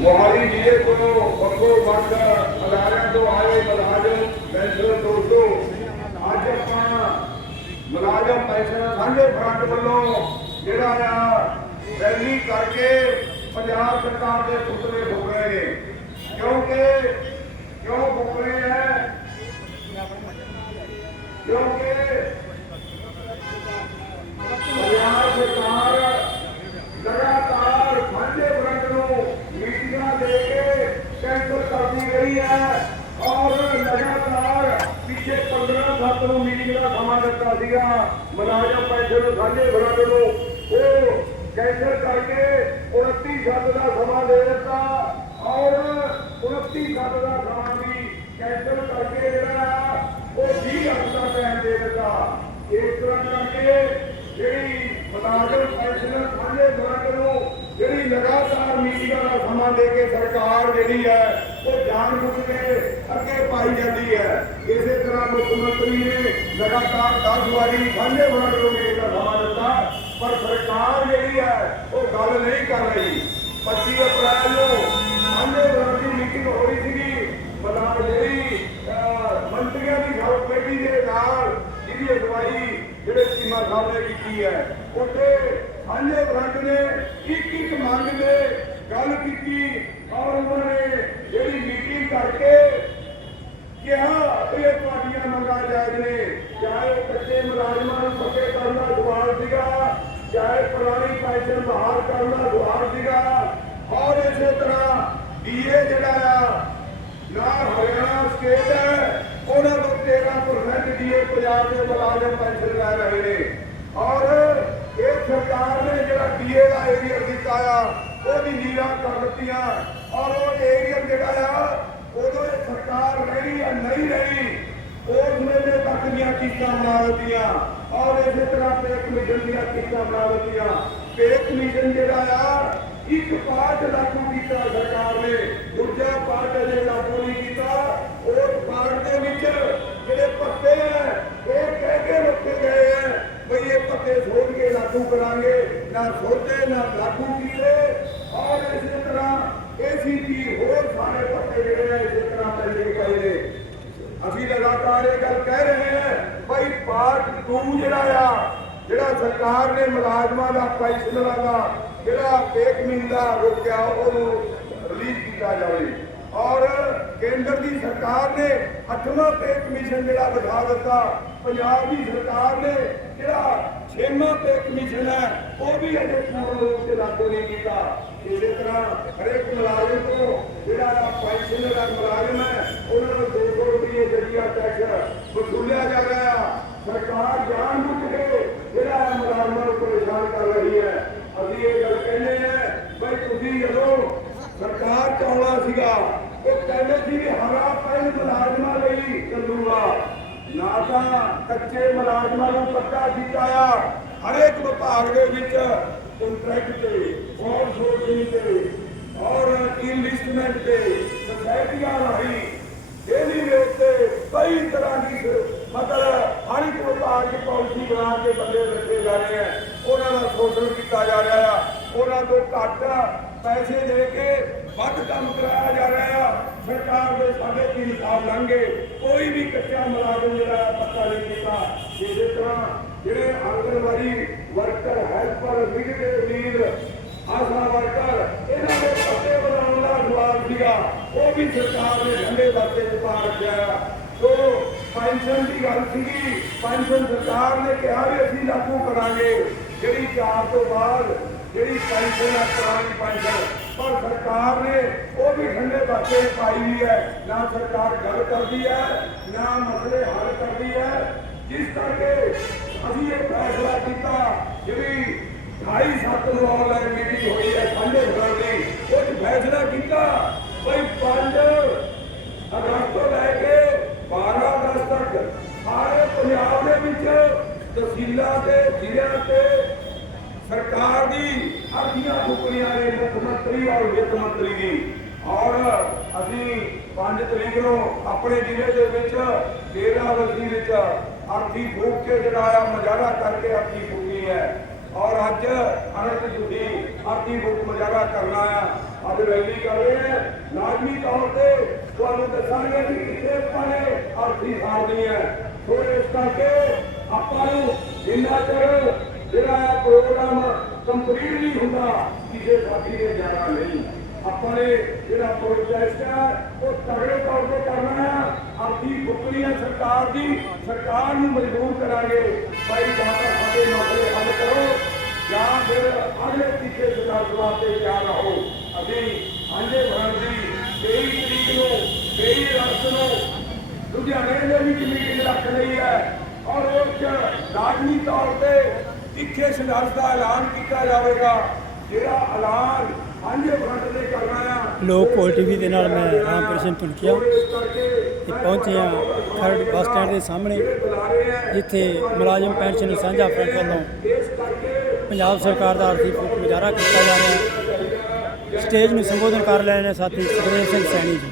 ਮੋਹਾਲੀ ਜ਼ਿਲ੍ਹੇ ਤੋਂ ਵੱਖੋ ਵੱਖ ਅਦਾਰਿਆਂ ਤੋਂ ਆਏ ਮੁਲਾਜ਼ਮ ਪੈਨਸ਼ਨ ਦੋਸਤੋ, ਅੱਜ ਆਪਾਂ ਮੁਲਾਜ਼ਮ ਪੈਨਸ਼ਨ ਸਾਂਝੇ ਫਰੰਟ ਵੱਲੋਂ ਜਿਹੜਾ ਆ ਰੈਲੀ ਕਰਕੇ ਪੰਜਾਬ ਸਰਕਾਰ ਦੇ ਪੁਤਲੇ ਫੂਕ ਰਹੇ ਨੇ। ਕਿਉਂਕਿ, ਕਿਉਂ ਫੂਕ ਰਹੇ ਹੈ ਕਿਉਂਕਿ ਪੰਜਾਬ ਸਰਕਾਰ ਲਗਾਤਾਰ ਸਾਂਝੇ ਫਰੰਟ ਨੂੰ ਮੀਟਿੰਗਾਂ ਦੇ ਕੇ ਕੈਂਸਲ ਕਰਦੀ ਰਹੀ ਹੈ ਔਰ ਲਗਾਤਾਰ ਪਿੱਛੇ 15 ਸੱਤ ਨੂੰ ਮੀਟਿੰਗ ਦਾ ਸਮਾਂ ਦਿੱਤਾ ਸੀਗਾ। ਮੁਲਾਜ਼ਮ ਪੈਸੇ ਨੂੰ ਸਾਂਝੇ ਫਰੰਟ ਨੂੰ ਉਹ ਕੈਂਸਲ ਕਰਕੇ 29 ਸੱਤ ਦਾ ਸਮਾਂ ਦੇ ਦਿੱਤਾ। ਔਰ 29 ਸੱਤ ਦਾ ਸਮਾਂ ਵੀ ਕੈਂਸਲ ਕਰਕੇ ਜਿਹੜਾ, ਉਹ 20 ਲੱਖ ਦਾ ਟਾਈਮ ਦੇ ਦਿੱਤਾ। ਇਸ ਤਰ੍ਹਾਂ ਕਰਕੇ ਜਿਹੜੀ ਮੁਲਾਜ਼ਮ ਪੈਨਸ਼ਨ ਸਾਂਝੇ ਫਰੰਟ ਜਿਹੜੀ ਲਗਾਤਾਰ ਮੀਟਿੰਗਾਂ ਦਾ ਸਮਾਂ ਦੇ ਕੇ ਸਰਕਾਰ ਜਿਹੜੀ ਹੈ, ਉਹ ਜਾਣ ਕੇ ਅੱਗੇ ਪਾਈ ਜਾਂਦੀ ਹੈ। ਇਸੇ ਤਰ੍ਹਾਂ ਮੁੱਖ ਮੰਤਰੀ ਨੇ ਲਗਾਤਾਰ 10 ਵਾਰੀ ਸਾਂਝੇ ਫਰੰਟ ਨੂੰ ਦਾ ਸਮਾਂ ਦਿੱਤਾ, ਪਰ ਸਰਕਾਰ ਜਿਹੜੀ ਹੈ, ਉਹ ਗੱਲ ਨਹੀਂ ਕਰ ਰਹੀ। 25 ਅਪ੍ਰੈਲ ਨੂੰ ਸਾਂਝੇ ਫਰੰਟ ਦੀ ਮੀਟਿੰਗ ਹੋ ਰਹੀ ਸੀਗੀ। ਮਤਲਬ ਜਿਹੜੀ ਮੰਤਰੀਆਂ ਦੀ ਗੱਲ ਕਮੇਟੀ ਦੇ ਨਾਲ ਜਿਹਦੀ ਅਗਵਾਈ ਜਿਹੜੇ ਚੀਮਾ ਸਾਹਿਬ ਨੇ ਕੀਤੀ ਹੈ, ਉੱਥੇ ਸਾਂਝੇ ਫਰੰਟ ਨੇ ਇੱਕ ਇੱਕ ਮੰਗ ਦੇ ਗੱਲ ਕੀਤੀ ਔਰ ਉਹਨਾਂ ਨੇ ਜਿਹੜੀ ਮੀਟਿੰਗ ਕਰਕੇ ਕਿਹਾ ਵੀ ਇਹ ਤੁਹਾਡੀਆਂ ਮੰਗਾਂ ਜਾਇਜ਼ ਨੇ। ਚਾਹੇ ਕੱਚੇ ਮੁਲਾਜ਼ਮਾਂ ਨੂੰ ਪੱਕੇ ਕਰਨ ਦਾ ਸੀਗਾ, ਚਾਹੇ ਪੁਰਾਣੀ ਪੈਨਸ਼ਨ ਬਹਾਲ ਕਰਨ ਦਾ ਸਵਾਲ ਸੀਗਾ, ਔਰ ਇਸੇ ਤਰ੍ਹਾਂ ਡੀਏ ਜਿਹੜਾ ਆ ਨਾ ਹਰਿਆਣਾ ਸਟੇਟ ਹੈ, ਉਹਨਾਂ ਤੋਂ 13% ਡੀਏ ਪੰਜਾਬ ਦੇ ਮੁਲਾਜ਼ਮ ਪੈਨਸ਼ਨ ਲੈ ਰਹੇ ਨੇ। ਔਰ ਸਰਕਾਰ ਨੇ ਜਿਹੜਾ ਡੀਏ ਦਾ ਏਰੀਆ ਦਿੱਤਾ ਆ ਉਹਦੀ ਨੀਰਾ ਕਰ ਦਿੱਤੀਆਂ ਔਰ ਉਹ ਏਰੀਆ ਜਿਹੜਾ ਆ ਉਦੋਂ ਇਹ ਸਰਕਾਰ ਰਹੀ ਜਾਂ ਨਹੀਂ ਰਹੀ ਉਸ ਵੇਲੇ ਤੱਕ ਦੀਆਂ ਕੀਤਾਂ ਬਣਾ ਦਿੱਤੀਆਂ ਔਰ ਇਸੇ ਤਰ੍ਹਾਂ ਪੇ ਕਮਿਸ਼ਨ ਦੀਆਂ ਕੀਤਾਂ ਬਣਾ ਦਿੱਤੀਆਂ ਪੇ ਕਮਿਸ਼ਨ ਜਿਹੜਾ ਆ ਇੱਕ ਪਾਰਟ ਲਾਗੂ ਕੀਤਾ ਸਰਕਾਰ ਨੇ ਦੂਜਾ ਪਾਰਟ ਅਜੇ ਲਾਗੂ ਨਹੀਂ ਕੀਤਾ ਉਸ ਪਾਰਟ ਦੇ ਵਿੱਚ ਜਿਹੜੇ ਪੱਤੇ ਹੈ ਇਹ ਕਹਿ ਕੇ ਰੱਖੇ ਗਏ ਹੈ ਬਈ ਇਹ ਪੱਤੇ ਸੋਚ ਕੇ ਲਾਗੂ ਕਰਾਂਗੇ, ਨਾ ਸੋਚੇ, ਨਾ ਲਾਗੂ ਕੀਤੇ ਔਰ ਇਸੇ ਤਰ੍ਹਾਂ ਏਸੀਪੀ ਹੋਰ ਸਾਰੇ ਪੱਤੇ ਜਿਹੜੇ ਆ, ਇਸੇ ਤਰ੍ਹਾਂ ਚੱਲੇ ਪਏ ਨੇ ਅਸੀਂ ਲਗਾਤਾਰ ਇਹ ਗੱਲ ਕਹਿ ਰਹੇ ਹਾਂ ਭਾਈ ਪਾਰਟ 2 ਜਿਹੜਾ ਆ, ਜਿਹੜਾ ਸਰਕਾਰ ਨੇ ਮੁਲਾਜ਼ਮਾਂ ਦਾ ਪੈਨਸ਼ਨਰਾਂ ਦਾ ਜਿਹੜਾ ਪੇਕ ਮਿਲਦਾ ਰੋਕਿਆ, ਉਹਨੂੰ ਰਿਲੀਜ਼ ਕੀਤਾ ਜਾਵੇ। ਔਰ ਕੇਂਦਰ ਦੀ ਸਰਕਾਰ ਨੇ ਅੱਠਵਾਂ ਪੇ ਕਮਿਸ਼ਨ ਜਿਹੜਾ ਵਧਾ ਦਿੱਤਾ, ਪੰਜਾਬ ਦੀ ਸਰਕਾਰ ਨੇ ਜਿਹੜਾ ਛੇਵਾਂ ਪੇ ਕਮਿਸ਼ਨ ਹੈ, ਉਹ ਵੀ ਅਜੇ ਪੂਰਨ ਰੂਪ ਤੇ ਲਾਗੂ ਨਹੀਂ ਕੀਤਾ। ਇਸੇ ਤਰ੍ਹਾਂ ਹਰੇਕ ਮੁਲਾਜ਼ਮ ਤੋਂ ਜਿਹੜਾ ਪੈਨਸ਼ਨ ਦਾ ਮੁਲਾਜ਼ਮ ਹੈ, ਉਹਨਾਂ ਨੂੰ 200 ਰੁਪਏ ਜਰੀਆ ਟੈਕਸ ਵਸੂਲਿਆ ਜਾ ਰਿਹਾ ਸਰਕਾਰ ਜਾਣ ਬੁੱਝ ਕੇ ਜਿਹੜਾ ਮੁਲਾਜ਼ਮਾਂ ਨੂੰ ਪਰੇਸ਼ਾਨ ਕਰ ਰਹੀ ਹੈ। ਅਸੀਂ ਇਹ ਗੱਲ ਕਹਿੰਦੇ ਹਾਂ, ਬਈ ਤੁਸੀਂ ਜਦੋਂ ਸਰਕਾਰ ਚ ਆਉਣਾ ਸੀਗਾ ਉਹ ਕਹਿੰਦੇ ਸੀ ਵੀ ਹਰਾ ਪੈਨ ਮੁਲਾਜ਼ਮਾਂ ਲਈ ਚੱਲੂਗਾ। ਨਾ ਤਾਂ ਕੱਚੇ ਮੁਲਾਜ਼ਮਾਂ ਨੂੰ ਪੱਕਾ ਕੀਤਾ ਆ, ਹਰੇਕ ਵਿਭਾਗ ਦੇ ਵਿੱਚ ਕੰਟਰੈਕਟ ਤੇ ਔਰ ਸੋਚੀ ਤੇ, ਔਰ ਇਨਵੈਸਟਮੈਂਟ ਤੇ ਸੋਸਾਇਟੀਆਂ ਰਾਹੀਂ ਡੇਲੀ ਰੇਟ ਤੇ ਕਈ ਤਰ੍ਹਾਂ ਦੀ ਮਤਲਬ ਹਰ ਇੱਕ ਵਿਭਾਗ ਦੀ ਪਾਲਿਸੀ ਬਣਾ ਕੇ ਬੰਦੇ ਰੱਖੇ ਜਾ ਰਹੇ ਆ। ਉਹਨਾਂ ਦਾ ਸ਼ੋਸ਼ਣ ਕੀਤਾ ਜਾ ਰਿਹਾ ਆ, ਉਹਨਾਂ ਤੋਂ ਘੱਟ ਪੈਸੇ ਦੇ ਕੇ ਵੱਧ ਕੰਮ ਕਰਾਇਆ ਜਾ ਰਿਹਾ ਆ। ਸਰਕਾਰ ਦੇ ਸਾਡੇ ਤਿੰਨ ਸਾਲ ਲੰਘੇ। ਕੋਈ ਵੀ ਕੱਚਾ ਮੁਲਾਜ਼ਮ ਜਿਹੜਾ ਪੱਕਾ ਨਹੀਂ ਕੀਤਾ। ਇਸੇ ਤਰ੍ਹਾਂ ਜਿਹੜੇ ਆਂਗਣਵਾੜੀ ਵਰਕਰ, ਹੈਲਪਰ ਮਿਡਡੇ ਲੀਡ ਆਸਾ ਵਰਕਰ, ਇਹਨਾਂ ਦੇ ਪੱਤੇ ਬਣਾਉਣ ਦਾ ਸਵਾਲ ਸੀਗਾ। ਉਹ ਵੀ ਸਰਕਾਰ ਨੇ ਠੰਡੇ ਬਾਤੇ ਪਾ ਰੱਖਿਆ ਸੋ ਪੈਨਸ਼ਨ ਦੀ ਗੱਲ ਸੀਗੀ। ਪੈਨਸ਼ਨ ਸਰਕਾਰ ਨੇ ਕਿਹਾ ਵੀ ਅਸੀਂ ਲਾਗੂ ਕਰਾਂਗੇ। ਜਿਹੜੀ ਚਾਰ ਤੋਂ ਬਾਅਦ ਜਿਹੜੀ ਪੈਨਸ਼ਨ ਹੈ ਪੁਰਾਣੀ ਪੈਨਸ਼ਨ ਪਰ ਸਰਕਾਰ ਨੇ ਉਹ ਵੀ ਠੰਡੇ ਬਾਤੇ ਪਾਈ ਹੋਈ ਹੈ। ਨਾ ਸਰਕਾਰ ਗੱਲ ਕਰਦੀ ਹੈ, ਨਾ ਮਸਲੇ ਹੱਲ ਕਰਦੀ ਹੈ। ਜਿਸ ਕਰਕੇ ਅਸੀਂ ਇਹ ਫੈਸਲਾ ਕੀਤਾ, ਜਿਹੜੀ ਢਾਈ ਸੱਤ ਨੂੰ ਆਨਲਾਈਨ ਮੀਟਿੰਗ ਹੋਈ ਹੈ ਸਾਂਝੇ ਘਰ ਦੀ, ਉਹ ਫੈਸਲਾ ਕੀਤਾ, ਬਈ 5 ਅਗਸਤ ਤੋਂ ਲੈ ਕੇ 12 ਅਗਸਤ ਤੱਕ ਸਾਰੇ ਪੰਜਾਬ ਦੇ ਵਿੱਚ ਤਹਿਸੀਲਾਂ ਤੇ ਜ਼ਿਲ੍ਹਿਆਂ ਤੇ ਸਰਕਾਰ ਦੀ ਅਰਜ਼ੀਆਂ ਫੁਕਰੀਆਂ ਮੁੱਖ ਮੰਤਰੀ ਔਰ ਵਿੱਤ ਮੰਤਰੀ ਦੀ ਔਰ ਅਸੀਂ 5 ਤਰੀਕ ਨੂੰ ਆਪਣੇ ਜ਼ਿਲ੍ਹੇ ਦੇ ਵਿੱਚ, ਡੇਰਾ ਵਸੀ ਵਿੱਚ ਅਰਥੀ ਫੂਕ ਕੇ ਜਿਹੜਾ ਆ ਮਜਾਰਾ ਕਰਕੇ ਅਰਥੀ ਫੂਕੀ ਹੈ। ਔਰ ਅੱਜ ਅਨੰਤ ਜੁਦੀ ਆਰਤੀ ਬੁੱਕ ਮੁਜ਼ਾਹਰਾ ਕਰਨਾ ਆ। ਅੱਜ ਰੈਲੀ ਕਰ ਰਹੇ ਆ ਲਾਜ਼ਮੀ ਤੌਰ ਤੇ ਤੁਹਾਨੂੰ ਦੱਸਾਂਗੇ ਕਿ ਕਿਸੇ ਪਾਣੇ ਆਰਤੀ ਸਾਰਨੀ ਹੈ। ਸੋ ਇਸ ਕਰਕੇ ਆਪਾਂ ਨੂੰ ਜਿੰਨਾ ਚਿਰ ਜਿਹੜਾ ਪ੍ਰੋਗਰਾਮ ਕੰਪਲੀਟ ਨਹੀਂ ਹੁੰਦਾ ਕਿਸੇ ਸਾਥੀ ਨੇ ਜਾਣਾ ਨਹੀਂ। ਆਪਾਂ ਨੇ ਜਿਹੜਾ ਪ੍ਰੋਜੈਕਟ ਹੈ, ਉਹ ਤਗੜੇ ਤੌਰ ਤੇ ਕਰਨਾ ਹੈ। ਆਪਦੀ ਬੁਕਲੀ ਹੈ ਸਰਕਾਰ ਦੀ। ਸਰਕਾਰ ਨੂੰ ਮਜਬੂਰ ਕਰਾਂਗੇ। ਭਾਈ ਜਾਂ ਸਾਡੇ ਮਸਲੇ ਹੱਲ ਕਰੋ। ਜਾਂ ਫਿਰ ਅਗਲੇ ਤੀਜੇ ਸੁਧਾਰ ਵਾਸਤੇ ਤਿਆਰ ਰਹੋ। ਅਸੀਂ ਆਂਦੇ ਬਣਨ ਦੀ 23 ਤਰੀਕ ਨੂੰ 23 ਅਗਸਤ ਨੂੰ ਲੁਧਿਆਣੇ ਦੇ ਵਿੱਚ ਮੀਟਿੰਗ ਰੱਖ ਲਈ ਹੈ। ਔਰ ਉਸ ਲਾਜ਼ਮੀ ਤੌਰ ਤੇ ਤਿੱਖੇ ਸੰਘਰਸ਼ ਦਾ ਐਲਾਨ ਕੀਤਾ ਜਾਵੇਗਾ। ਜਿਹੜਾ ਐਲਾਨ ਸਾਂਝੇ ਫਰੰਟ ਕਰਨਾ ਆ ਲੋਕ ਪੋਲ ਟੀਵੀ ਦੇ ਨਾਲ ਮੈਂ ਰਾਮਕ੍ਰਿਸ਼ਨ ਧੁਨਕਿਆ ਇਸ ਕਰਕੇ ਤੇ ਪਹੁੰਚੇ ਹਾਂ ਖਰੜ ਬੱਸ ਸਟੈਂਡ ਦੇ ਸਾਹਮਣੇ ਆ ਜਿੱਥੇ ਮੁਲਾਜ਼ਮ ਪੈਨਸ਼ਨ ਸਾਂਝਾ ਫਰੰਟ ਵੱਲੋਂ ਪੰਜਾਬ ਸਰਕਾਰ ਦਾ ਆਰਥਿਕ ਮੁਜ਼ਾਹਰਾ ਕੀਤਾ ਜਾ ਰਿਹਾ ਸਟੇਜ ਨੂੰ ਸੰਬੋਧਨ ਕਰ ਰਹੇ ਨੇ ਸਾਥੀ ਸੁਖਦੇਵ ਸਿੰਘ ਸੈਣੀ ਜੀ।